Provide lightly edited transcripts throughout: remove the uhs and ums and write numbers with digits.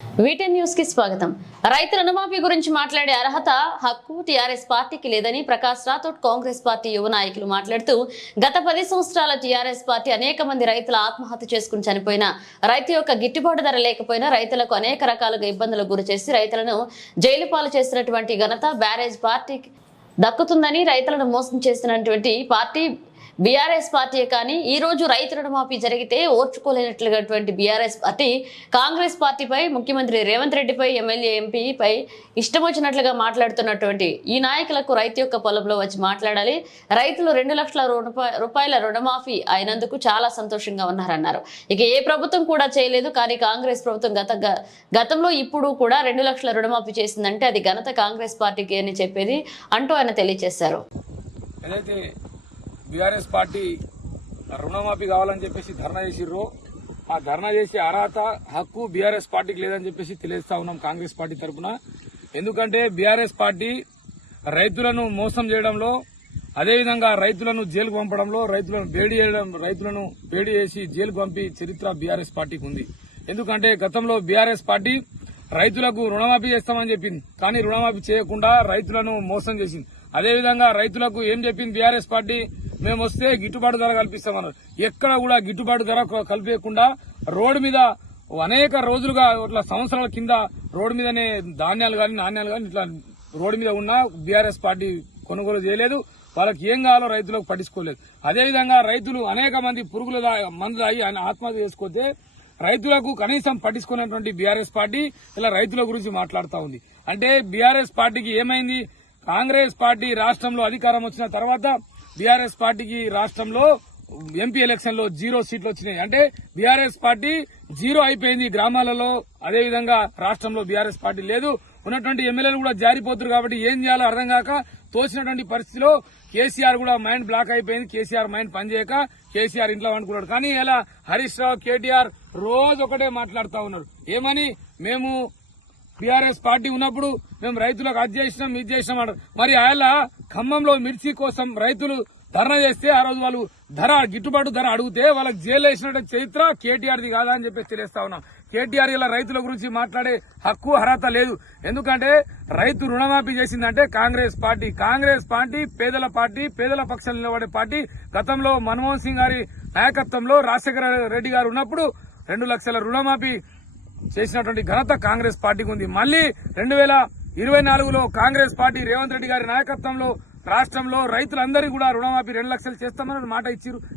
వీటెన్ news కి స్వాగతం. రైతు రుణమాఫీ గురించి మాట్లాడే అర్హత హక్కు టీఆర్ఎస్ పార్టీకి లేదని ప్రకాష్ రాథోడ్ కాంగ్రెస్ పార్టీ యువ నాయకులు మాట్లాడుతూ గత 10 సంవత్సరాల టీఆర్ఎస్ పార్టీ అనేక మంది రైతుల ఆత్మహత్య చేసుకుని చనిపోయిన రైతు యొక్క గిట్టుబాటు ధర లేకపోయినా రైతులకు అనేక రకాలుగా ఇబ్బందులకు గురిచేసి రైతులను జైలు పాలు చేసినటువంటి ఘనత బ్యారేజ్ పార్టీకి దక్కుతుందని రైతులను మోసం చేసినటువంటి పార్టీ బీఆర్ఎస్ పార్టీ. కానీ ఈ రోజు రైతు రుణమాఫీ జరిగితే ఓర్చుకోలేనట్లుగాటువంటి బీఆర్ఎస్ పార్టీ కాంగ్రెస్ పార్టీపై, ముఖ్యమంత్రి రేవంత్ రెడ్డిపై, ఎమ్మెల్యే ఎంపీపై ఇష్టం వచ్చినట్లుగా మాట్లాడుతున్నటువంటి ఈ నాయకులకు రైతు యొక్క పొలంలో వచ్చి మాట్లాడాలి. రైతులు 2 లక్షల రూపాయల రుణమాఫీ అయినందుకు చాలా సంతోషంగా ఉన్నారన్నారు. ఇక ఏ ప్రభుత్వం కూడా చేయలేదు, కానీ కాంగ్రెస్ ప్రభుత్వం గతంలో ఇప్పుడు కూడా 2 లక్షల రుణమాఫీ చేసిందంటే అది ఘనత కాంగ్రెస్ పార్టీకి అని చెప్పేది అంటూ ఆయన తెలియజేశారు. బీఆర్ఎస్ పార్టీ రుణమాఫీ కావాలని చెప్పేసి ధర్నా చేసిర్రు. ఆ ధర్నా చేసే అర్హత హక్కు బీఆర్ఎస్ పార్టీకి లేదని చెప్పేసి తెలియజేస్తా ఉన్నాం కాంగ్రెస్ పార్టీ తరఫున. ఎందుకంటే బీఆర్ఎస్ పార్టీ రైతులను మోసం చేయడంలో, అదేవిధంగా రైతులను జైలుకు పంపడంలో, రైతులను వేడి చేసి జైలుకు పంపి చరిత్ర బీఆర్ఎస్ పార్టీకి ఉంది. ఎందుకంటే గతంలో బీఆర్ఎస్ పార్టీ రైతులకు రుణమాఫీ చేస్తామని చెప్పింది, కానీ రుణమాఫీ చేయకుండా రైతులను మోసం చేసింది. అదేవిధంగా రైతులకు ఏం చెప్పింది బీఆర్ఎస్ పార్టీ, మేము వస్తే గిట్టుబాటు ధర కల్పిస్తామన్నారు. ఎక్కడ కూడా గిట్టుబాటు ధర కల్పించకుండా రోడ్డు మీద అనేక రోజులుగా ఇట్లా సంవత్సరాల కింద రోడ్డు మీదనే నాణ్యాలు కానీ ఇట్లా రోడ్డు మీద ఉన్న బీఆర్ఎస్ పార్టీ కొనుగోలు చేయలేదు. వాళ్ళకి ఏం కావాలో రైతులకు పట్టించుకోలేదు. అదేవిధంగా రైతులు అనేక మంది పురుగుల మందులు అయ్యి ఆత్మహత్య చేసుకోతే రైతులకు కనీసం పట్టించుకున్నటువంటి బీఆర్ఎస్ పార్టీ ఇలా రైతుల గురించి మాట్లాడుతూ ఉంది. అంటే బీఆర్ఎస్ పార్టీకి ఏమైంది, కాంగ్రెస్ పార్టీ రాష్ట్రంలో అధికారం వచ్చిన తర్వాత బీఆర్ఎస్ పార్టీకి రాష్ట్రంలో ఎంపీ ఎలక్షన్ లో 0 సీట్లు వచ్చినాయి. అంటే బీఆర్ఎస్ పార్టీ 0 అయిపోయింది గ్రామాలలో. అదేవిధంగా రాష్ట్రంలో బీఆర్ఎస్ పార్టీ లేదు. ఉన్నటువంటి ఎమ్మెల్యేలు కూడా జారిపోతున్నారు. కాబట్టి ఏం చేయాలో అర్థం కాక తోచినటువంటి పరిస్థితిలో కేసీఆర్ కూడా మైండ్ బ్లాక్ అయిపోయింది. కేసీఆర్ మైండ్ పనిచేయక కేసీఆర్ ఇంట్లో అనుకున్నాడు. కానీ ఇలా హరీష్ రావు, కేటీఆర్ రోజు ఒకటే మాట్లాడుతూ ఉన్నారు. ఏమని, మేము బీఆర్ఎస్ పార్టీ ఉన్నప్పుడు మేము రైతులకు అది చేసినాం, ఇది చేసినాం అంటారు. మరి ఆయన ఖమ్మంలో మిర్చి కోసం రైతులు ధర్నా చేస్తే ఆ రోజు వాళ్ళు గిట్టుబాటు ధర అడిగితే వాళ్ళకి జైలు వేసిన చరిత్ర కేటీఆర్ది కాదా అని చెప్పేసి తెలియస్తా ఉన్నాం. కేటీఆర్ ఇలా రైతుల గురించి మాట్లాడే హక్కు అర్హత లేదు. ఎందుకంటే రైతు రుణమాఫీ చేసిందంటే కాంగ్రెస్ పార్టీ పేదల పార్టీ, పేదల పక్షాలు నిలబడే పార్టీ. గతంలో మన్మోహన్ సింగ్ గారి నాయకత్వంలో రాజశేఖర రెడ్డి గారు ఉన్నప్పుడు 2 లక్షల రుణమాఫీ చేసినటువంటి ఘనత కాంగ్రెస్ పార్టీకి ఉంది. మళ్లీ 2024లో కాంగ్రెస్ పార్టీ రేవంత్ రెడ్డి గారి నాయకత్వంలో రాష్ట్రంలో రైతులందరికీ కూడా రుణమాఫీ 2 లక్షలు చేస్తామని మాట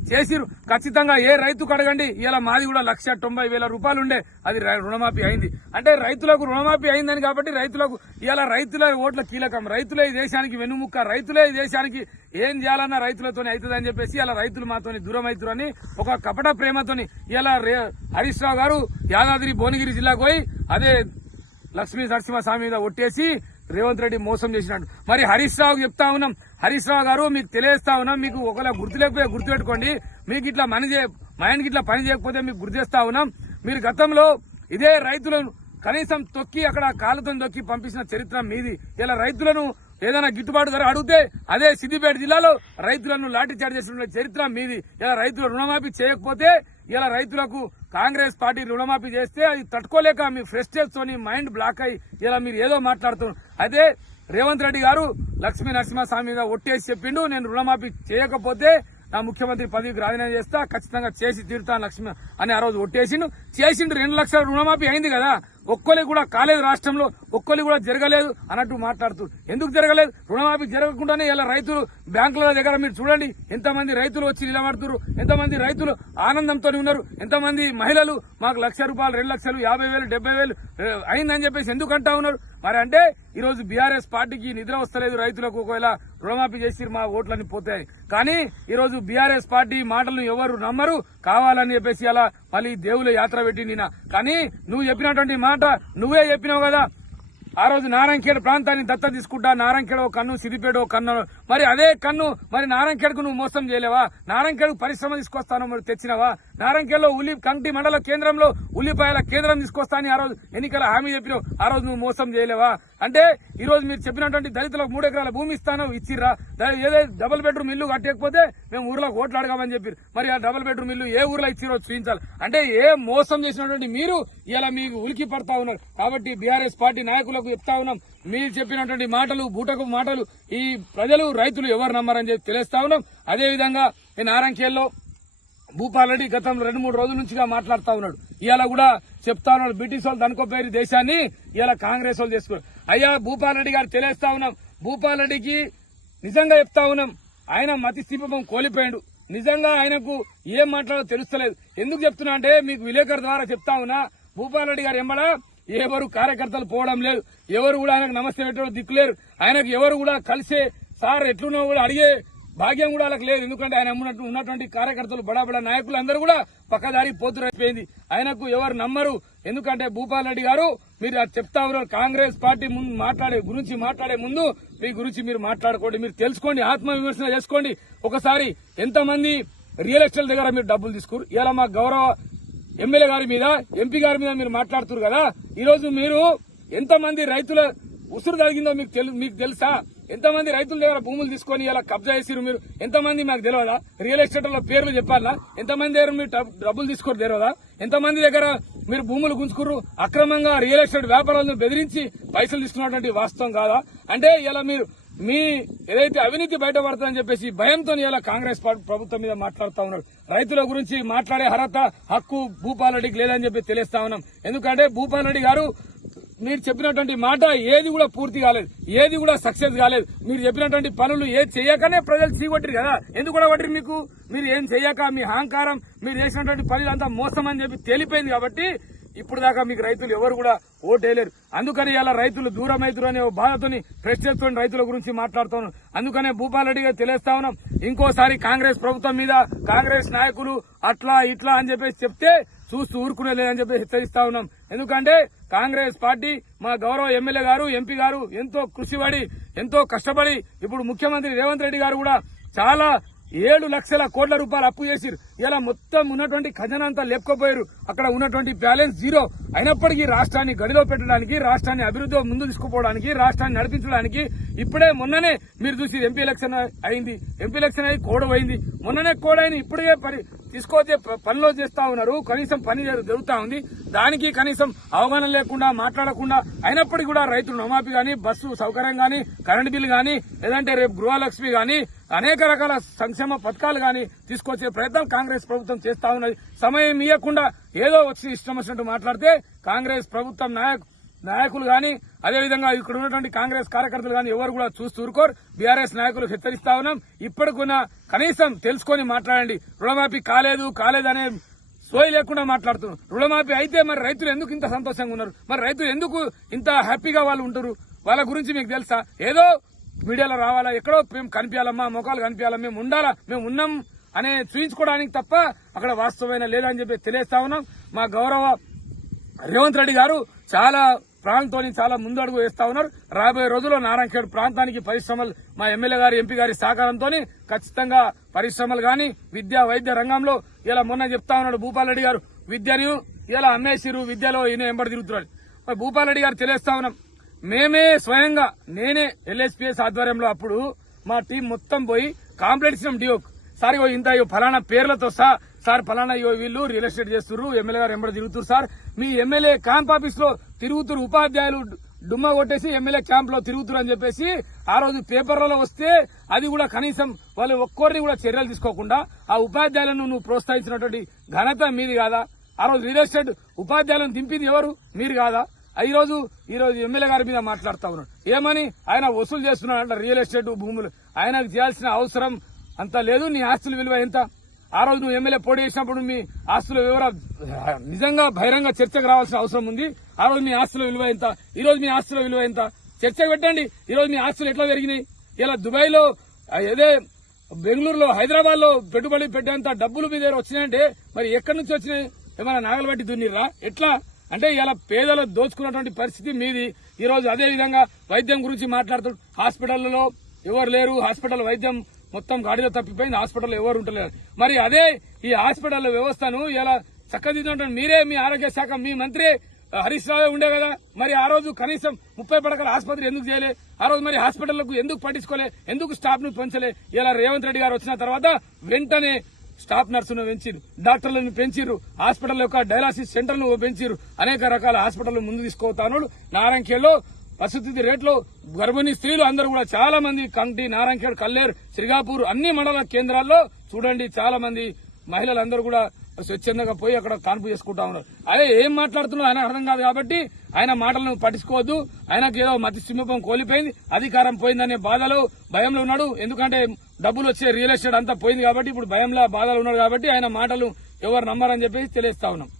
చేసిరు. ఖచ్చితంగా ఏ రైతుకు అడగండి, ఇలా మాది కూడా 1,90,000 రూపాయలు ఉండే, అది రుణమాఫీ అయింది. అంటే రైతులకు రుణమాఫీ అయిందని కాబట్టి రైతులకు ఇలా రైతుల ఓట్ల కీలకం. రైతులే ఈ దేశానికి వెన్నుముక్క. రైతులే ఈ దేశానికి ఏం చేయాలన్నా రైతులతోనే అవుతుందని చెప్పేసి ఇలా రైతులు మాతోని దూరం అవుతారని ఒక కపట ప్రేమతోని ఇలా హరీష్ రావు గారు యాదాద్రి భువనగిరి జిల్లాకు పోయి అదే లక్ష్మీ నరసింహస్వామి మీద ఒట్టేసి రేవంత్ రెడ్డి మోసం చేసినట్టు. మరి హరీష్ రావుకి చెప్తా ఉన్నాం, హరీష్ రావు గారు మీకు తెలియజేస్తా ఉన్నాం, మీకు ఒకవేళ గుర్తుపెట్టుకోండి, మీకు ఇట్లా మైండ్కి ఇట్లా పని చేయకపోతే మీకు గుర్తు చేస్తా ఉన్నాం. మీరు గతంలో ఇదే రైతులను కనీసం తొక్కి అక్కడ కాళ్ళతో తొక్కి పంపించిన చరిత్ర మీది. ఇలా రైతులను ఏదైనా గిట్టుబాటు ధర అడిగితే అదే సిద్దిపేట జిల్లాలో రైతులను లాఠీ చార్జ్ చేసిన చరిత్ర మీది. ఇలా రైతులు రుణమాఫీ చేయకపోతే ఇలా రైతులకు కాంగ్రెస్ పార్టీ రుణమాఫీ చేస్తే అది తట్టుకోలేక మీ ఫ్రస్ట్రేషన్ తోని మైండ్ బ్లాక్ అయ్యి ఇలా మీరు ఏదో మాట్లాడుతున్నారు. అదే రేవంత్ రెడ్డి గారు లక్ష్మీ నరసింహస్వామి మీద ఒట్టేసి చెప్పిండు, నేను రుణమాఫీ చేయకపోతే నా ముఖ్యమంత్రి పదవికి రాజీనామా చేస్తా, ఖచ్చితంగా చేసి తీరుతాను లక్ష్మి అని ఆ రోజు ఒట్టేసిండు. 2 లక్షల రుణమాఫీ అయింది కదా, ఒక్కరికి కూడా కాలేదు, రాష్ట్రంలో ఒక్కరికి కూడా జరగలేదు అన్నట్టు మాట్లాడుతున్నారు. ఎందుకు జరగలేదు? రుణమాఫీ జరగకుండానే ఇలా రైతులు బ్యాంకుల దగ్గర మీరు చూడండి ఎంతమంది రైతులు వచ్చి నిలబడుతున్నారు, ఎంతమంది రైతులు ఆనందంతో ఉన్నారు, ఎంతమంది మహిళలు మాకు 1,00,000 రూపాయలు, 2 లక్షలు, 50,000, 70,000 అయిందని చెప్పేసి ఎందుకంటా ఉన్నారు. మరి అంటే ఈ రోజు బీఆర్ఎస్ పార్టీకి నిద్ర వస్తలేదు, రైతులకు ఒకవేళ రుణమాఫీ చేసి మా ఓట్లన్నీ పోతాయి. కానీ ఈ రోజు బీఆర్ఎస్ పార్టీ మాటలను ఎవరు నమ్మరు, కావాలని చెప్పేసి అలా మళ్ళీ దేవుల యాత్ర పెట్టింది. కానీ నువ్వు చెప్పినటువంటి మాట నువ్వే చెప్పినావు కదా, ఆ రోజు నారాయణఖేడ్ ప్రాంతాన్ని దత్త తీసుకుంటా, నారాయణఖేడ్ ఒక కన్ను, సిద్దిపేట ఒక కన్ను. మరి అదే కన్ను మరి నారాయణఖేడ్కు నువ్వు మోసం చేయలేవా? నారాయణఖేడ్ పరిశ్రమ తీసుకొస్తాను మరి తెచ్చినవా? నారాయణఖేడ్లో కంటి మండల కేంద్రంలో ఉల్లిపాయల కేంద్రం తీసుకొస్తానని ఆ రోజు ఎన్నికల హామీ చెప్పినావు. ఆ రోజు నువ్వు మోసం చేయలేవా? అంటే ఈ రోజు మీరు చెప్పినటువంటి దళితులకు 3 ఎకరాల భూమి ఇస్తాను, ఇచ్చిర్రా? ఏదైతే డబుల్ బెడ్రూమ్ ఇల్లు కట్టకపోతే మేము ఊర్లో ఓట్లు అడగామని చెప్పారు. మరి ఆ డబుల్ బెడ్రూమ్ ఇల్లు ఏ ఊర్లో ఇచ్చిరో చూపించాలి. అంటే ఏ మోసం చేసినటువంటి మీరు ఇలా మీకు ఉలికి పడతా ఉన్నారు. కాబట్టి బీఆర్ఎస్ పార్టీ నాయకులకు చెప్తా ఉన్నాం, మీరు చెప్పినటువంటి మాటలు బూటకు మాటలు ఈ ప్రజలు రైతులు ఎవరు నమ్మరని చెప్పి తెలియస్తా ఉన్నాం. అదేవిధంగా ఈ నారాయణఖేడ్లో భూపాల్ రెడ్డి గతంలో 2-3 రోజుల నుంచిగా మాట్లాడుతా ఉన్నాడు. ఇవాళ కూడా చెప్తా ఉన్నాడు, బ్రిటిష్ వాళ్ళు దనుకోపోయారు దేశాన్ని, ఇలా కాంగ్రెస్ వాళ్ళు చేసుకున్నారు. అయ్యా భూపాల్ రెడ్డి గారు తెలియస్తా ఉన్నాం, భూపాల్ రెడ్డికి నిజంగా చెప్తా ఉన్నాం, ఆయన మతిస్థిపం కోల్పోయాడు. నిజంగా ఆయనకు ఏం మాట్లాడో తెలుస్తలేదు. ఎందుకు చెప్తున్నా అంటే మీకు విలేకరు ద్వారా చెప్తా ఉన్నా, భూపాల్ రెడ్డి గారు ఎంబడ ఎవరు కార్యకర్తలు పోవడం లేదు, ఎవరు కూడా ఆయనకు నమస్తే పెట్టడం దిక్కులేరు, ఆయనకు ఎవరు కూడా కలిసే సార్ ఎట్లున్నా కూడా అడిగే భాగ్యం కూడా వాళ్ళకి లేదు. ఎందుకంటే ఆయన ఉన్నటువంటి కార్యకర్తలు బడా నాయకులు అందరూ కూడా పక్కదారి పోతురైపోయింది. ఆయనకు ఎవరు నమ్మరు. ఎందుకంటే భూపాల్ రెడ్డి గారు మీరు చెప్తా ఉన్నారు, కాంగ్రెస్ పార్టీ గురించి మాట్లాడే ముందు మీ గురించి మీరు మాట్లాడుకోండి, మీరు తెలుసుకోండి, ఆత్మవిమర్శన చేసుకోండి. ఒకసారి ఎంతమంది రియల్ ఎస్టేట్ దగ్గర మీరు డబ్బులు తీసుకురు, ఇలా మా గౌరవ ఎమ్మెల్యే గారి మీద ఎంపీ గారి మీద మీరు మాట్లాడుతున్నారు కదా. ఈ రోజు మీరు ఎంతమంది రైతుల ఉసురు జరిగిందో మీకు తెలుసా? ఎంతమంది రైతుల దగ్గర భూములు తీసుకొని ఇలా కబ్జా చేసిరు మీరు? ఎంతమంది మాకు తెలియదా? రియల్ ఎస్టేట్ లో పేర్లు చెప్పాలా? ఎంతమంది దగ్గర మీరు డబ్బులు తీసుకోరు తెలియదా? ఎంతమంది దగ్గర మీరు భూములు గుంజుకుర్రు? అక్రమంగా రియల్ ఎస్టేట్ వ్యాపారాలను బెదిరించి పైసలు తీసుకున్నటువంటి వాస్తవం కాదా? అంటే ఇలా మీరు మీ ఏదైతే అవినీతి బయటపడుతుందని చెప్పేసి భయంతో ఇలా కాంగ్రెస్ ప్రభుత్వం మీద మాట్లాడుతా ఉన్నారు. రైతుల గురించి మాట్లాడే అర్హత హక్కు భూపాల్ రెడ్డికి లేదని చెప్పి తెలియస్తా ఉన్నాం. ఎందుకంటే భూపాల్ రెడ్డి గారు మీరు చెప్పినటువంటి మాట ఏది కూడా పూర్తి కాలేదు, ఏది కూడా సక్సెస్ కాలేదు. మీరు చెప్పినటువంటి పనులు ఏది చేయకనే ప్రజలు చీకొట్టిరు కదా. ఎందుకు కూడా కొట్టిరు? మీకు మీరు ఏం చెయ్యక మీ అహంకారం, మీరు చేసినటువంటి పనులు అంతా మోసం అని చెప్పి తేలిపోయింది. కాబట్టి ఇప్పుడు దాకా మీకు రైతులు ఎవరు కూడా ఓటేయలేరు. అందుకని ఇలా రైతులు దూరం అవుతారు అనే బాధతోని ప్రశ్నిస్తూ రైతుల గురించి మాట్లాడుతున్నాం. అందుకనే భూపాల్ రెడ్డి గారు తెలియస్తా ఉన్నాం, ఇంకోసారి కాంగ్రెస్ ప్రభుత్వం మీద కాంగ్రెస్ నాయకులు అట్లా ఇట్లా అని చెప్పేసి చెప్తే చూస్తూ ఊరుకునే లేదని చెప్పి హెచ్చరిస్తా ఉన్నాం. ఎందుకంటే కాంగ్రెస్ పార్టీ మా గౌరవ ఎమ్మెల్యే గారు ఎంపీ గారు ఎంతో కృషిపడి ఎంతో కష్టపడి ఇప్పుడు ముఖ్యమంత్రి రేవంత్ రెడ్డి గారు కూడా చాలా 7 లక్షల కోట్ల రూపాయలు అప్పు చేసిరు. ఇలా మొత్తం ఉన్నటువంటి ఖజానా అంతా లేపుకోపోయారు. అక్కడ ఉన్నటువంటి బ్యాలెన్స్ జీరో అయినప్పటికీ రాష్ట్రాన్ని గడిలో పెట్టడానికి, రాష్ట్రాన్ని అభివృద్ధి ముందు తీసుకుపోవడానికి, రాష్ట్రాన్ని నడిపించడానికి ఇప్పుడే మొన్ననే మీరు చూసి ఎంపీ ఎలక్షన్ అయింది, ఎంపీ ఎలక్షన్ అయి కోడైంది, మొన్ననే కోడైంది. ఇప్పుడే తీసుకొచ్చే పనిలో చేస్తా ఉన్నారు. కనీసం పని జరుగుతా ఉంది. దానికి కనీసం అవగాహన లేకుండా మాట్లాడకుండా అయినప్పటికీ కూడా రైతులు రుణమాఫీ గానీ, బస్సు సౌకర్యం గానీ, కరెంటు బిల్లు గానీ, లేదంటే రేపు గృహలక్ష్మి గానీ, అనేక రకాల సంక్షేమ పథకాలు గానీ తీసుకొచ్చే ప్రయత్నం కాంగ్రెస్ ప్రభుత్వం చేస్తా ఉన్నది. సమయం ఇవ్వకుండా ఏదో వచ్చి ఇష్టం వచ్చినట్టు మాట్లాడితే కాంగ్రెస్ ప్రభుత్వం నాయకులు గానీ, అదేవిధంగా ఇక్కడ ఉన్నటువంటి కాంగ్రెస్ కార్యకర్తలు గానీ ఎవరు కూడా చూస్తూ ఊరుకోరు. బీఆర్ఎస్ నాయకులు హెచ్చరిస్తా ఉన్నాం, ఇప్పటికున్న కనీసం తెలుసుకొని మాట్లాడండి. రుణమాఫీ కాలేదనే సోయి లేకుండా మాట్లాడుతున్నారు. రుణమాఫీ అయితే మరి రైతులు ఎందుకు ఇంత సంతోషంగా ఉన్నారు? మరి రైతులు ఎందుకు ఇంత హ్యాపీగా వాళ్ళు ఉంటారు? వాళ్ళ గురించి మీకు తెలుసా? ఏదో మీడియాలో రావాలా, ఎక్కడో మేము కనిపించాలమ్మా, మొఖాలు కనిపించాలా, మేము ఉండాలా, మేము ఉన్నాం అనే చూయించుకోవడానికి తప్ప అక్కడ వాస్తవమైన లేదని చెప్పి తెలియస్తా ఉన్నాం. మా గౌరవ రేవంత్ రెడ్డి గారు చాలా ప్రాంతంతో చాలా ముందడుగు వేస్తా ఉన్నారు. రాబోయే రోజుల్లో నారాయణఖేడ్ ప్రాంతానికి పరిశ్రమలు మా ఎమ్మెల్యే గారి ఎంపీ గారి సహకారంతో ఖచ్చితంగా పరిశ్రమలు గాని, విద్యా వైద్య రంగంలో ఇలా మొన్న చెప్తా ఉన్నాడు భూపాల్ రెడ్డి గారు, విద్యను ఇలా అమ్మేసిరు, విద్యలో ఈయన ఎంబడి తిరుగుతున్నాడు. మరి భూపాల్ రెడ్డి గారు తెలియస్తా ఉన్నాం, మేమే స్వయంగా నేనే ఎల్ఎస్పీఎస్ ఆధ్వర్యంలో అప్పుడు మా టీం మొత్తం పోయి కాంప్లైంట్ ఇచ్చినాం డిఓకు. సార్ ఇంత ఫలానా పేర్లతో సార్ ఫలానా వీళ్ళు రియల్ ఎస్టేట్ చేస్తున్నారు, ఎమ్మెల్యే గారు ఎంబడి తిరుగుతున్నారు సార్, మీ ఎమ్మెల్యే క్యాంప్ ఆఫీస్ లో తిరుగుతున్నారు, ఉపాధ్యాయులు డుమ్మా కొట్టేసి ఎమ్మెల్యే క్యాంప్ లో తిరుగుతున్నారు అని చెప్పేసి ఆ రోజు పేపర్లలో వస్తే అది కూడా కనీసం వాళ్ళు ఒక్కరిని కూడా చర్యలు తీసుకోకుండా ఆ ఉపాధ్యాయులను నువ్వు ప్రోత్సహించినటువంటి ఘనత మీది కాదా? ఆ రోజు రియల్ ఎస్టేట్ ఉపాధ్యాయులను దింపింది ఎవరు? మీరు కాదా? ఈ రోజు ఎమ్మెల్యే గారి మీద మాట్లాడుతా ఉన్నాడు. ఏమని ఆయన వసూలు చేస్తున్నాడంట రియల్ ఎస్టేట్ భూములు. ఆయనకు చేయాల్సిన అవసరం అంత లేదు. నీ ఆస్తుల విలువ ఎంత? ఆ రోజు నువ్వు ఎమ్మెల్యే పోటీ చేసినప్పుడు మీ ఆస్తుల వివరాలు నిజంగా బహిరంగ చర్చకు రావాల్సిన అవసరం ఉంది. ఆ రోజు మీ ఆస్తుల విలువ ఎంత? ఈ రోజు మీ ఆస్తుల విలువ ఎంత? చర్చకు పెట్టండి. ఈ రోజు మీ ఆస్తులు ఎట్లా పెరిగినాయి? ఇలా దుబాయ్ లో ఏదే బెంగళూరులో హైదరాబాద్ లో పెట్టుబడి పెట్టేంత డబ్బులు మీ దగ్గర వచ్చినాయంటే మరి ఎక్కడి నుంచి వచ్చినాయి? ఏమైనా నాగలు బట్టి దున్నిర్రా? ఎట్లా అంటే ఇలా పేదలు దోచుకున్నటువంటి పరిస్థితి మీది. ఈ రోజు అదే విధంగా వైద్యం గురించి మాట్లాడుతూ హాస్పిటల్లో ఎవరు లేరు, హాస్పిటల్ వైద్యం మొత్తం గాడిలో తప్పిపోయింది, హాస్పిటల్లో ఎవరు ఉంటలేరు. మరి అదే ఈ హాస్పిటల్ వ్యవస్థను ఇలా చక్కదిద్దుకుంటారు మీరే. మీ ఆరోగ్య శాఖ మీ మంత్రి హరీష్ రావు ఉండే కదా, మరి ఆ రోజు కనీసం 30 పడకల ఆసుపత్రి ఎందుకు చేయలే? ఆ రోజు మరి హాస్పిటళ్లకు ఎందుకు పట్టించుకోలే? ఎందుకు స్టాఫ్ ను పెంచలే? ఇలా రేవంత్ రెడ్డి గారు వచ్చిన తర్వాత వెంటనే స్టాఫ్ నర్సును పెంచిరు, డాక్టర్లను పెంచిరు, హాస్పిటల్ యొక్క డయాలసిస్ సెంటర్ను పెంచిరు, అనేక రకాల హాస్పిటల్ ముందు తీసుకోతాను. నారాయణఖేడ్లో ప్రస్తుత రేట్లో గర్భిణీ స్త్రీలు అందరూ కూడా చాలా మంది కంటి, నారాయణఖేడ్, కల్లేరు, శ్రీగాపూర్ అన్ని మండల కేంద్రాల్లో చూడండి చాలా మంది మహిళలందరూ కూడా స్వచ్ఛందంగా పోయి అక్కడ కాన్పు చేసుకుంటా ఉన్నారు. అదే ఏం మాట్లాడుతున్నా ఆయన అర్థం కాదు కాబట్టి ఆయన మాటలను పట్టించుకోవద్దు. ఆయనకు ఏదో మతి సింహం కోల్పోయింది, అధికారం పోయిందనే బాధలో భయంలో ఉన్నాడు. ఎందుకంటే డబ్బులు వచ్చే రియల్ ఎస్టేట్ అంతా పోయింది కాబట్టి ఇప్పుడు భయంలో బాధలు ఉన్నాడు కాబట్టి ఆయన మాటలు ఎవరు నమ్మరని చెప్పేసి తెలియస్తా ఉన్నాం.